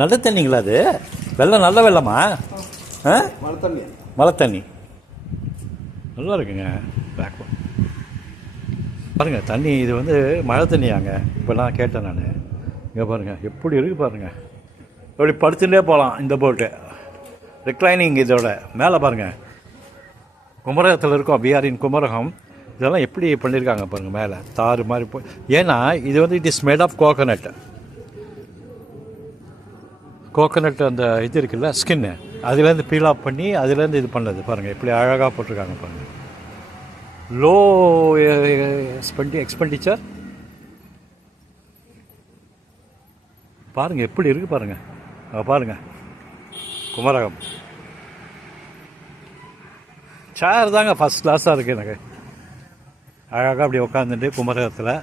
நல்ல தண்ணிங்களா அது? வெள்ளம் நல்ல வெள்ளமா? மழை தண்ணி நல்லா இருக்குங்க. பேக் பாருங்கள் தண்ணி, இது வந்து மழை தண்ணியாங்க. இப்போ நான் கேட்டேன் நான். இங்கே பாருங்கள் எப்படி இருக்குது பாருங்கள். அப்படி படுத்துட்டே போகலாம் இந்த போட்டு. ரிக்ளைனிங் இதோட மேலே பாருங்கள். குமரகத்தில் இருக்கும், பிஆரின் குமரகம். இதெல்லாம் எப்படி பண்ணியிருக்காங்க பாருங்கள். மேலே தாறு மாதிரி ஏன்னா இது வந்து it is made of coconut. Coconut அந்த இது இருக்குல்ல, ஸ்கின்னு, அதுலேருந்து பீல் ஆஃப் பண்ணி அதுலேருந்து இது பண்ணது பாருங்கள். எப்படி அழகாக போட்டிருக்காங்க பாருங்கள். லோ எக்ஸ்பெண்டிச்சர் பாருங்கள் எப்படி இருக்குது பாருங்கள். பாருங்கள் குமரகம் சேர் தாங்க ஃபஸ்ட் கிளாஸாக இருக்குது எனக்கு. அழகாக அப்படி உட்காந்துட்டு குமரகத்தில்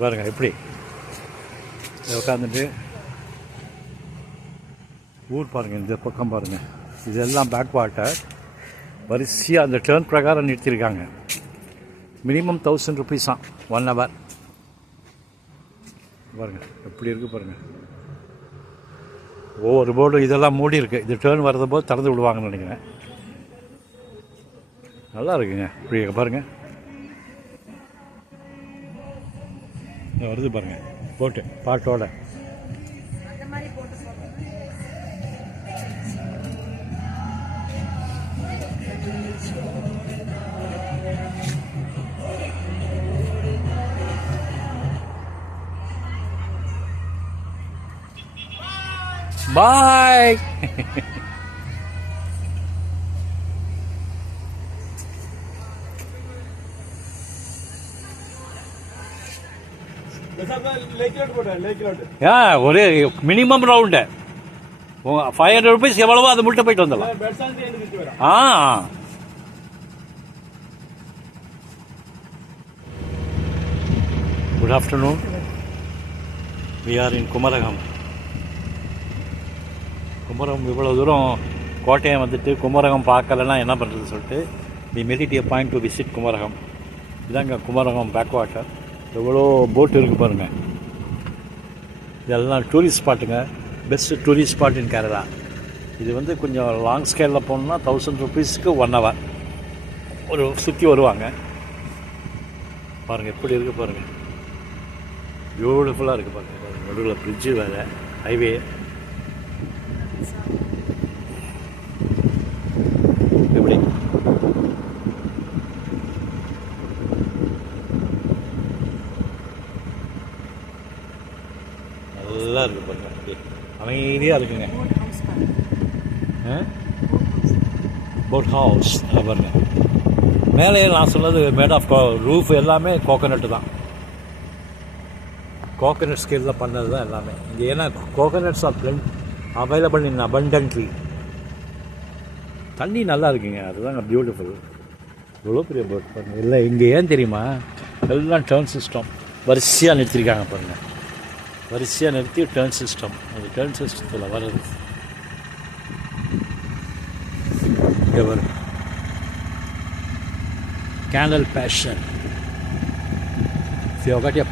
பாருங்கள் எப்படி உட்காந்துட்டு ஊர் பாருங்கள். இந்த பக்கம் பாருங்கள், இதெல்லாம் பேக் வாட்டர். வரிசையாக அந்த டேர்ன் பிரகாரம் நிறுத்தியிருக்காங்க. Minimum 1000 rupees 1 hour. பாருங்கள் எப்படி இருக்குது பாருங்கள். ஒவ்வொரு போர்டும் இதெல்லாம் மூடி இருக்குது. இது டேர்ன் வரத போது திறந்து விடுவாங்கன்னு நினைக்கிறேன். நல்லா இருக்குங்க. இப்படி பாருங்கள் வருது பாருங்கள் போட்டு பாட்டோட. பாய். ஒரே மினிமம் ரவுண்டு 500 rupees எவ்வளவோ அது முட்டை போயிட்டு வந்துடலாம். Good afternoon. We are in Kumarakom. Kumarakom இவ்வளோ தூரம் கோட்டையம் வந்துட்டு குமரகம் பார்க்கலன்னா என்ன பண்ணுறது சொல்லிட்டு we made it a point to visit Kumarakom. இதாங்க குமரகம் பேக் வாட்டர். எவ்வளோ போட் இருக்குது பாருங்கள். இதெல்லாம் டூரிஸ்ட் ஸ்பாட்டுங்க. Best tourist spot in Kerala. இது வந்து கொஞ்சம் லாங் ஸ்கேலில் போகணுன்னா 1000 rupees 1 hour ஒரு சுற்றி வருவாங்க. பாருங்கள் எப்படி இருக்குது பாருங்கள். பியூட்டிஃபுல்லாக இருக்குது பாருங்கள். நடுவில் பிரிட்ஜு வேறு, ஹைவே. எப்படி நல்லா இருக்குது பாருங்கள். அமைதியாக இருக்குங்க. போட் ஹவுஸ் பாருங்க. மேலே நான் சொன்னது மேட் ஆஃப் ரூஃப் எல்லாமே கோகோனட்டு தான். கோகோனட் ஸ்கேலில் பண்ணது தான் எல்லாமே இங்கே. ஏன்னா coconuts are available in abundantly. தண்ணி நல்லா இருக்குங்க. அதுதாங்க பியூட்டிஃபுல். இவ்வளோ பெரிய போட் பாருங்கள். இல்லை இங்கே ஏன் தெரியுமா, எல்லாம் டேர்ன் சிஸ்டம் வரிசையாக நிறுத்திருக்காங்க பாருங்கள். வரிசையாக நிறுத்தி டேர்ன் சிஸ்டம். அது டேர்ன் சிஸ்டத்தில் வருது. இங்கே வரும் கேண்டல் பேஷன்.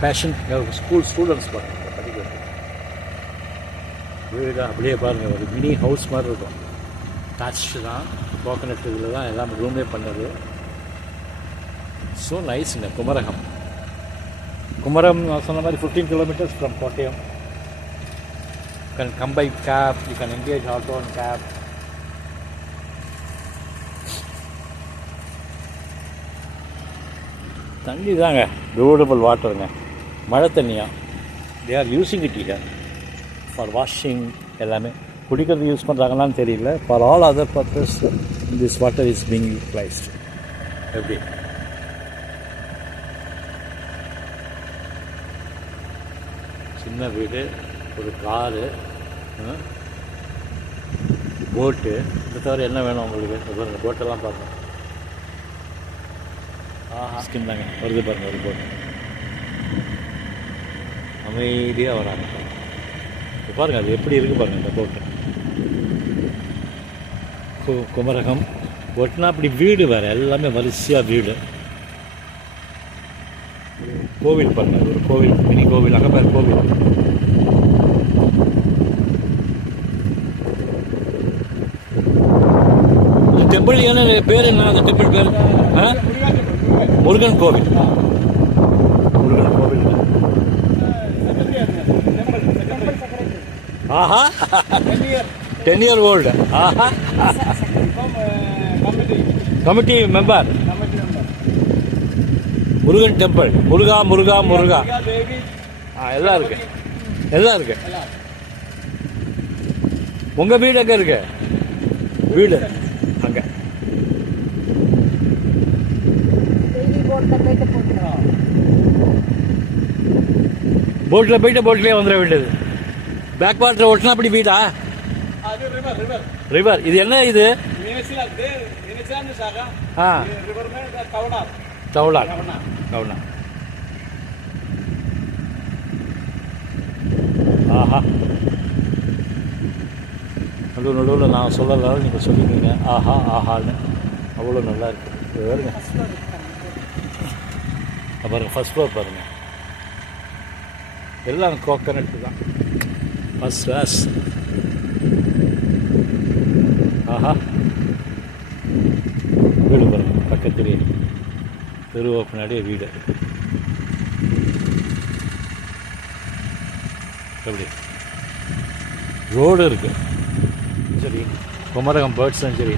பேஷன் ஸ்கூல் ஸ்டூடெண்ட்ஸ் பாருங்கள் படிக்கிறது. வீடு அப்படியே பாருங்கள், ஒரு மினி ஹவுஸ் மாதிரி இருக்கும். டச்சு தான், கோகனட் இதில் தான் எல்லாமே ரூமே பண்ணது. ஸோ நைஸுங்க. குமரகம் நான் சொன்ன மாதிரி 15 kilometers from Kottayam. You can come by cab, you can engage auto and cab. தண்ணி தாங்க பியூட்டிஃபுல் வாட்டருங்க. மழை தண்ணியா. They are using it here for washing. எல்லாமே குடிக்கிறது யூஸ் பண்ணுறாங்களான்னு தெரியல. For all other purpose this water is being utilised. எப்படி சின்ன வீடு, ஒரு காரு, போட்டு, இதை தவிர என்ன வேணும் உங்களுக்கு? பாருங்கள் போட்டெல்லாம் பார்க்கணும். ஸ்கின் தாங்க வருது பாருங்கள். ஒரு போட்டு அமைதியாக வராங்க. இப்போ பாருங்கள் அது எப்படி இருக்குது பாருங்கள் இந்த போட்டு. குமரகம் போட்டுனா அப்படி வீடு வேறு, எல்லாமே வரிசையாக வீடு. கோவில் பாருங்கள், ஒரு கோவில், மினி கோவில். அங்கே பாரு கோவில். டெம்பிள் என்ன பேர் என்ன அந்த டெம்பிள் பேர்? முருகன் கோவில். முருகன் கோவில். ஆஹா 10 year old. ஆஹா committee member. Murugan temple. Muruga Muruga Muruga எல்லாம் இருக்கு, எல்லாம் இருக்கு. உங்க வீடு எங்க இருக்கு? வீடு அங்க. போட்ல போயிட்டு போட்லயே வந்துட வேண்டியது. பேக் வாட்டர் ஓட்டினா அப்படி வீடா? ரிவர். இது என்ன இது? தவளா. கவுனா. ஆஹா நடுவு நடுவில் நான் சொல்லல, நீங்கள் சொல்லிக்கிறீங்க ஆஹா ஆஹான்னு. அவ்வளோ நல்லா இருக்கு. பாருங்க பாருங்க, ஃபர்ஸ்ட் ஃப்ளோர் பாருங்க, எல்லாம் கோகனட் தான். First class. ஆஹா வீடு பாருங்க, பக்கத்துலேயே தெருவோ பின்னாடியே வீடு. எப்படி ரோடு இருக்கு. சரி, Kumarakom bird sanctuary.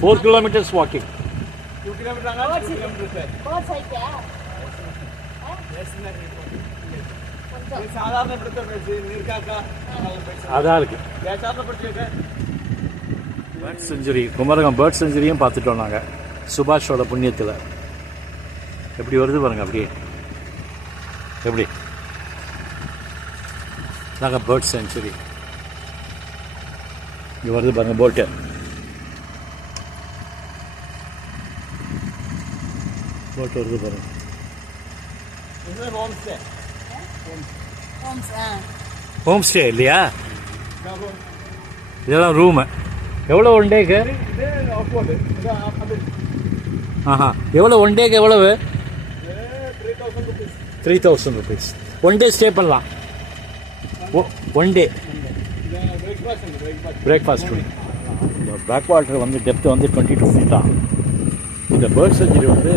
Four kilometers walking. 2 kilometers. அதான் இருக்கு. பேர்ட் செஞ்சுரி, குமரகம் பேர்ட் செஞ்சுரியும் பார்த்துட்டோம் நாங்கள் சுபாஷோட புண்ணியத்தில். எப்படி வருது பாருங்க, அப்படியே எப்படி நாங்கள் பேர்ட் செஞ்சுரி இங்கே வருது பாருங்க. போட்டு போட்டு வருது பாருங்க. ஹோம் ஸ்டே இல்லையா? இதெல்லாம் ரூமு. எவ்வளோ ஒன் டேக்கு? ஆஹா எவ்வளோ ஒன் டேக்கு? எவ்வளவு? 3000 rupees. ஒன் டே ஸ்டே பண்ணலாம். One day breakfast. Backwater வந்து டெப்த் வந்து 22 feet தான். இந்த பேர்ட் செஞ்சுரி வந்து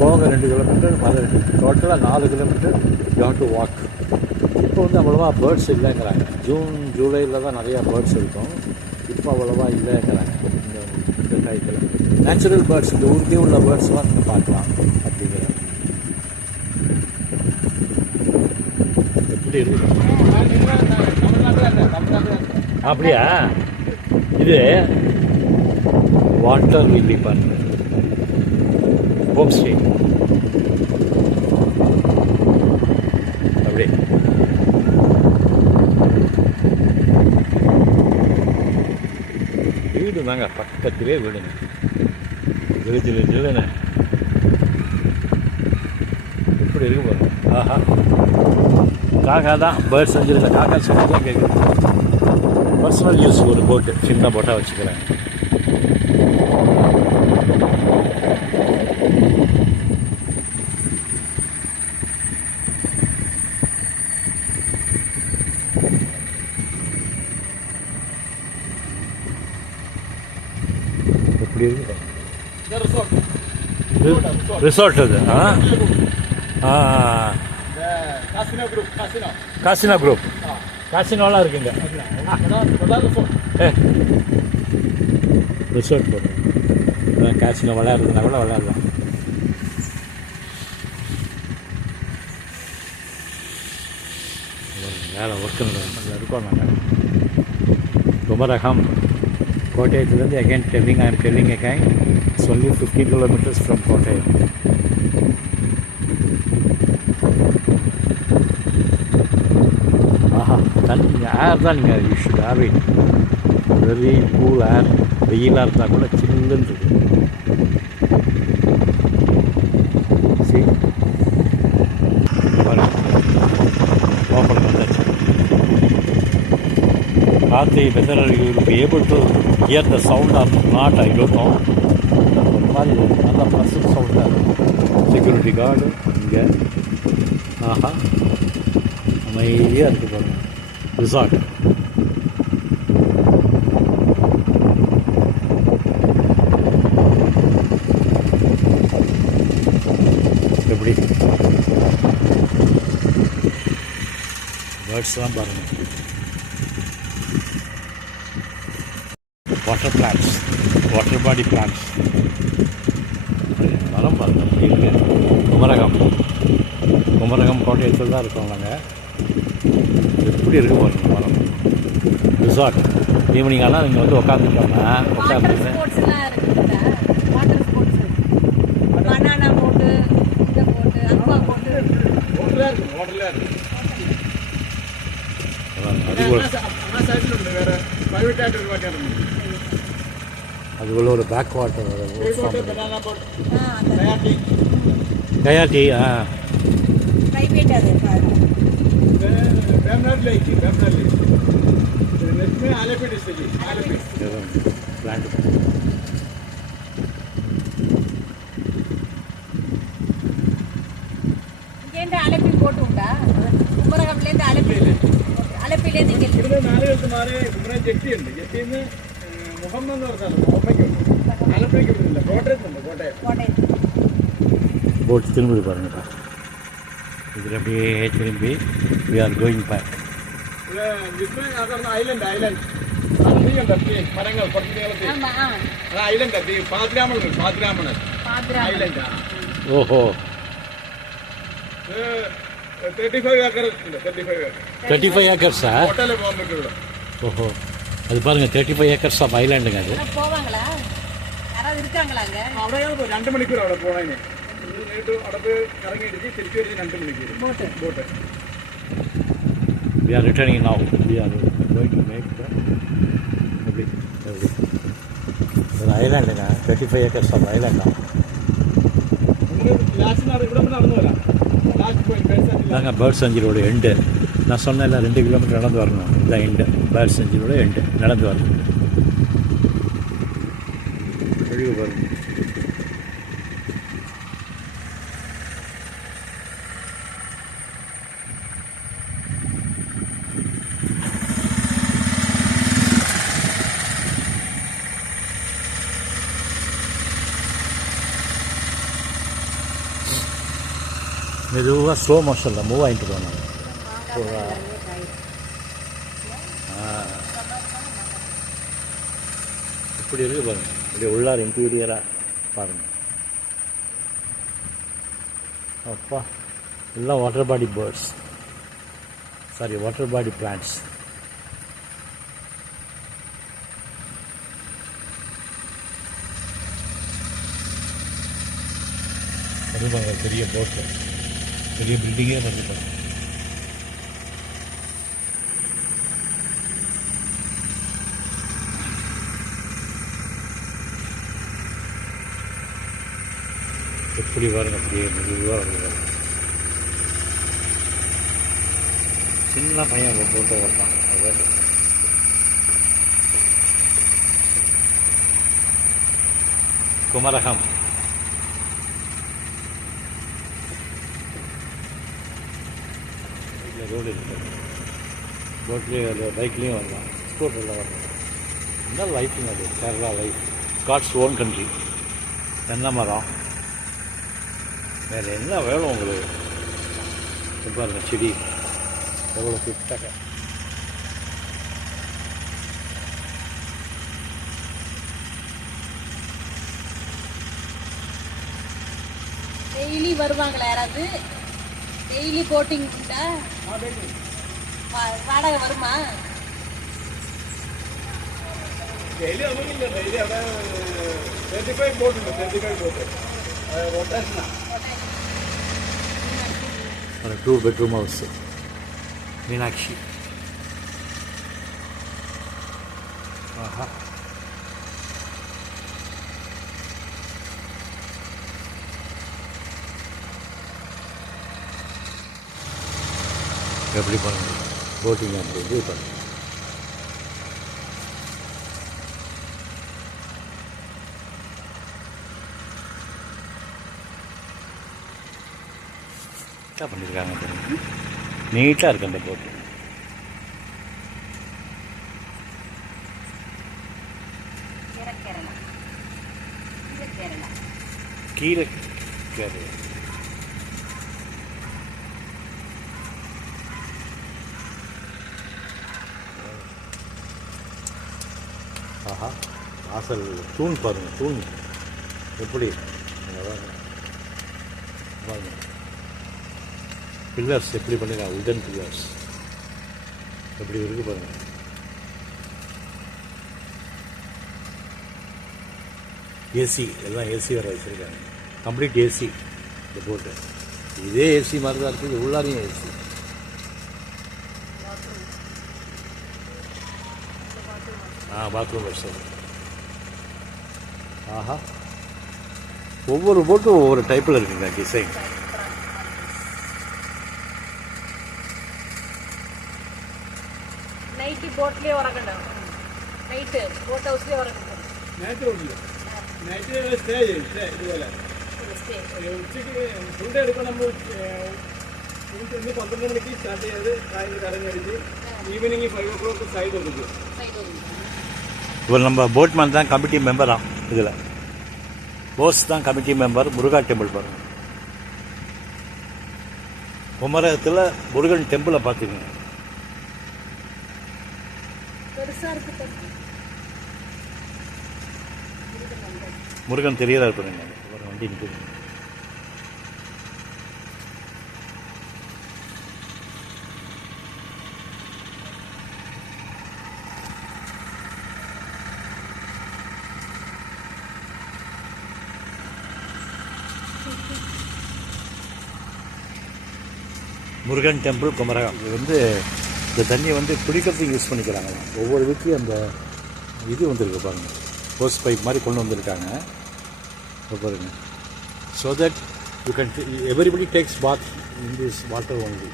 போக 2 கிலோமீட்டர், அது டோட்டலாக 4 kilometre you have to walk. இப்போ வந்து அவ்வளோவா பேர்ட்ஸ் இல்லைங்கிறாங்க. ஜூன் ஜூலையில் தான் நிறையா பேர்ட்ஸ் இருக்கும். இப்போ அவ்வளோவா இல்லைங்கிறாங்க இந்த டயத்தில். நேச்சுரல் பேர்ட்ஸ், இந்த ஊருக்கே உள்ள பேர்ட்ஸ்லாம் நீங்கள் பார்க்கலாம் அப்படிங்கிற. எப்படி இருக்கு? அப்படியா? இது வாட்டர் லில்லி பாருங்க, ஹோம் ஸ்டே. அப்படியே வீடு தாங்க, பக்கத்திலே வீடுங்க. ஜிலு ஜிலு ஜிலுன்னு எப்படி இருக்கு பாருங்க. ஆஹா காக்கா தான் பேர்ட் செஞ்சுருந்த காக்கா சொல்லி தான் கேட்குது. பர்சனல் யூஸ் ஒரு போட்டு, சின்ன போட்டாக வச்சுக்கிறேன். எப்படி இருக்கு? ரிசார்ட் அது. Casino group. காசினோலாம் இருக்குங்க. ரிசார்ட் போடுறோம். காசினோ விளையாடுறதுனா கூட விளையாடலாம். வேலை ஒர்க் இருக்கோம் நாங்கள். குமரகம் கோட்டயத்துலேருந்து again telling, I am telling again, it's only 50 kilometers from Kottayam. ஆஹா தண்ணி ஏர் தான் நீங்கள் you should have it. Very cool air. வெயிலாக இருந்தால் கூட சில்லுன்னு இருக்கு. சரி ஓப்பன் வந்தாச்சு. காற்று weather you will be able to hear the sound of not, I don't know. ஒரு மாதிரி நல்ல ப்ளசன்ட் சவுண்டாக இருக்கும். செக்யூரிட்டி கார்டு இங்கே. ஆஹா, அமைதியாக இருக்குது பாருங்க ரிசார்ட். எப்படி பேர்ட்ஸ்லாம் பாருங்கள். Water plants, water body plants. மரம் பாருங்கள் எப்படி இருக்கு. குமரகம் கோட்டையத்தில் தான் இருக்கோம் நாங்கள். எப்படி இருக்கு பாருங்க மரம். ரிசார்ட் ஈவினிங் ஆனால் நீங்கள் வந்து உட்காந்துட்டோம்னா உட்காந்து அதுக்குள்ள ஒரு பேக் வாட்டர் கயாட்டி. பிளான்ட் அலப்பி போட்டு உண்டா குமரகம்லேருந்து അലപ്പിയിലേന്ന് ഇവിടുന്ന് 4 ദിവസം മാറി കുമരൻ ജെട്ടിയുണ്ട്. ജെട്ടിന്ന് മുഹമ്മദ് എന്ന് പറഞ്ഞ സ്ഥലം ഓർമ്മയ്ക്കുണ്ട്. ആലപ്പുഴയ്ക്ക് വിടുന്നില്ല, കോട്ടയത്തുണ്ട്. കോട്ടയം போட் திரும்பி பாருங்கப்பா. இதில் அப்படியே திரும்பி வி ஆர் கோயிங் பேக். ഇത് വിസ്മയ ഐലൻഡ് മരങ്ങൾ കുറച്ച് നീളത്തിൽ അത് ഐലൻഡ് പാതിരാമണൽ ഐലൻഡ്. ஓஹோ 35 ഏക്കർ ഉണ്ട്. 35 ஏக்கர்ஸா? ഹോട്ടലിൽ പോകാൻ പറ്റും ഇവിടെ. ஓஹோ, அது பாருங்கள் 35 ஏக்கர்ஸ் ஆஃப் ஐலாண்டுங்க. அது போவாங்களா, யாராவது இருக்காங்களா அங்கே? അവിടെ 2 മണിക്കൂർ അവിടെ പോകണേ. നേരിട്ട് അവിടെ പോയി ഇറങ്ങിയിടിച്ച് തിരിച്ചു വരുന്ന 2 മണിക്കൂർ boat. We are returning now. We are going to make the ஒரு ஐலாண்டுங்க. 35 ஏக்கர்ஸ் ஆஃப் ஐலாண்டா. இதாங்க பேர்ட் செஞ்சுரியோட எண்டு. நான் சொன்னேன்ல 2 கிலோமீட்டர் நடந்து வரணும். இதான் எண்டு, பேர்ட் செஞ்சுரியோட எண்டு. நடந்து வரணும். கழிவு பாருங்க. மெதுவாக ஸ்லோ மோஷனில் மூவ் ஆகிட்டு போனாங்க. இப்படி இருக்குது பாருங்கள். இப்படி உள்ளார் இன்டீரியராக பாருங்கள். அப்பா, எல்லாம் water body birds, sorry water body plants. வருவாங்க பெரிய போட்டு, பெரிய பில்டிங்கே வந்துட்டாங்க. எப்படி பாருங்க, அப்படியே மெதுவாக வருது. சின்ன பையன் போட்டு வரலாம். அது குமரகம். ரோடு இருக்குது. போட்லேயும் பைக்லேயும் வரலாம், ஸ்கூட்டரில் வரலாம். என்ன லைஃப்புங்க அது, Kerala life. God's own country. தென்னை மரம், வேறு என்ன வேணும் உங்களுக்கு? பாருங்க செடி எவ்வளோ கிட்டக்க. டெய்லி வருவாங்களா யாராவது? டெய்லி போட்டிங் உண்டா? வாடகை வருமா? ഡെയിലി ഒന്നുമില്ല. ഡെയിലി അവിടെ 35 ബോട്ടുണ്ട്. 35 ബോട്ട് റൊട്ടേഷനാണ്. 2 bedroom house, மீனாட்சி. ஆஹா, எப்படி பாருங்க போட்டிங் அப்படி இது பாருங்க. நீட்டாக பண்ணியிருக்காங்க பாருங்க. நீட்டாக இருக்குது அந்த போட்டு. கீழே கேரளா. ஆஹா, வாசல் தூண் பாருங்கள், தூண் எப்படி பாருங்க, பில்லர்ஸ் எப்படி பண்ணிருக்காங்க, உடன் பில்லர்ஸ் எப்படி இருக்கு பாருங்க. ஏசி எல்லாம் ஏசி வர வச்சுருக்காங்க, கம்ப்ளீட் ஏசி இந்த போட்டு. இதே ஏசி மாதிரி தான் இருக்குது, உள்ளாரையும் ஏசி. பாத்ரூம் வசதி. ஆஹா, ஒவ்வொரு போட்டும் ஒவ்வொரு டைப்பில் இருக்குங்க டிசைன். നൈറ്റ് ബോട്ടിലേ ഉറങ്ങണ്ടാവും. നൈറ്റ് ബോട്ട് ഹൗസിലേ ഉറങ്ങും. നൈറ്റ് റോഡില്ല, നൈറ്റ് സ്റ്റേ ചെയ്യും. ഇതുപോലെ ഉച്ചയ്ക്ക് ഫുഡ് എടുക്കണം. 12 മണിക്ക് സ്റ്റാർട്ട് ചെയ്ത് കറങ്ങടിച്ച് ഈവനിങ് 5 o'clock സൈഡ് ഒതുക്കും. இவர் நம்ம போட்மேன் தான் கமிட்டி மெம்பரா இதில். போஸ் தான் கமிட்டி மெம்பர். முருகா டெம்பிள் பாருங்க, குமரகத்தில் முருகன் டெம்பிளை பார்த்துக்கங்க. முருகன் தெரியதா இருப்பாருங்க, வண்டி நிற்குது. முருகன் டெம்பிள் குமரகம். இது வந்து இந்த தண்ணியை வந்து குடிக்கிறதுக்கு யூஸ் பண்ணிக்கிறாங்க. ஒவ்வொரு வீட்லேயும் அந்த இது வந்துருக்கு பாருங்கள், ஹோஸ் பைப் மாதிரி கொண்டு வந்திருக்காங்க பாருங்க. So that you can everybody takes bath in this water only.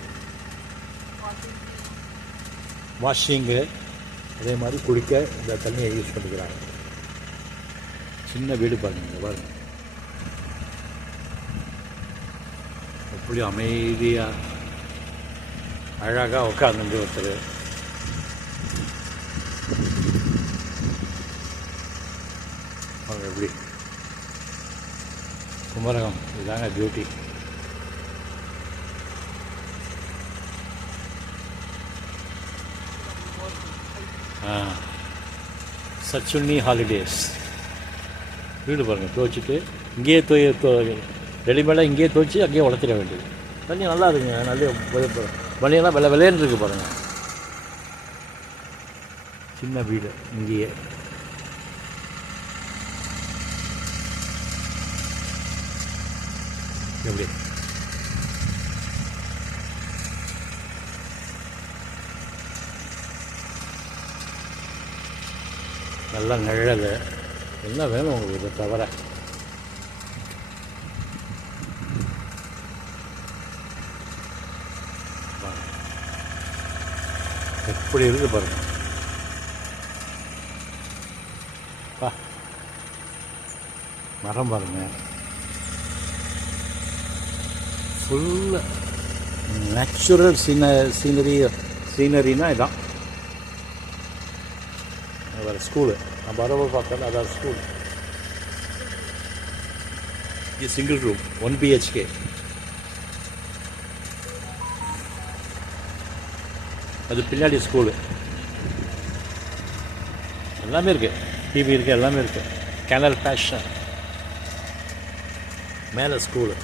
வாஷிங்கு அதே மாதிரி குடிக்க இந்த தண்ணியை யூஸ் பண்ணிக்கிறாங்க. சின்ன வீடு பாருங்க, பாருங்கள் எப்படி அமைதியாக அழகாக உட்காந்து ஒருத்தர். அவங்க எப்படி குமரகம், இதுதாங்க பியூட்டி. சச்சுன்னி ஹாலிடேஸ் வீடு பாருங்கள். துவைச்சிட்டு இங்கேயே ரெடிமேடாக இங்கேயே துவைச்சி அங்கேயே உழைச்சிட வேண்டியது. தண்ணி நல்லா இருக்குங்க, நல்ல வழியெல்லாம் விளையாண்டு இருக்கு பாருங்கள். சின்ன வீடு இங்கேயே. எப்படி நல்லா நிழல் என்ன வேணும் உங்களுக்கு இதை தவிர. எப்படி இருக்கு பாருங்க. மரம் பாருங்க, ஃபுல் நேச்சுரல் சீனரினா இதான். வேறு ஸ்கூலு நம்ம வரவ பார்த்தாலும் அதான் ஸ்கூல். இது சிங்கிள் ரூம் 1 BHK. அது பின்னாடி ஸ்கூலு. எல்லாமே இருக்குது, டிவி இருக்குது, எல்லாமே இருக்குது. கேனல் ஃபேஷன் மேலே ஸ்கூலு.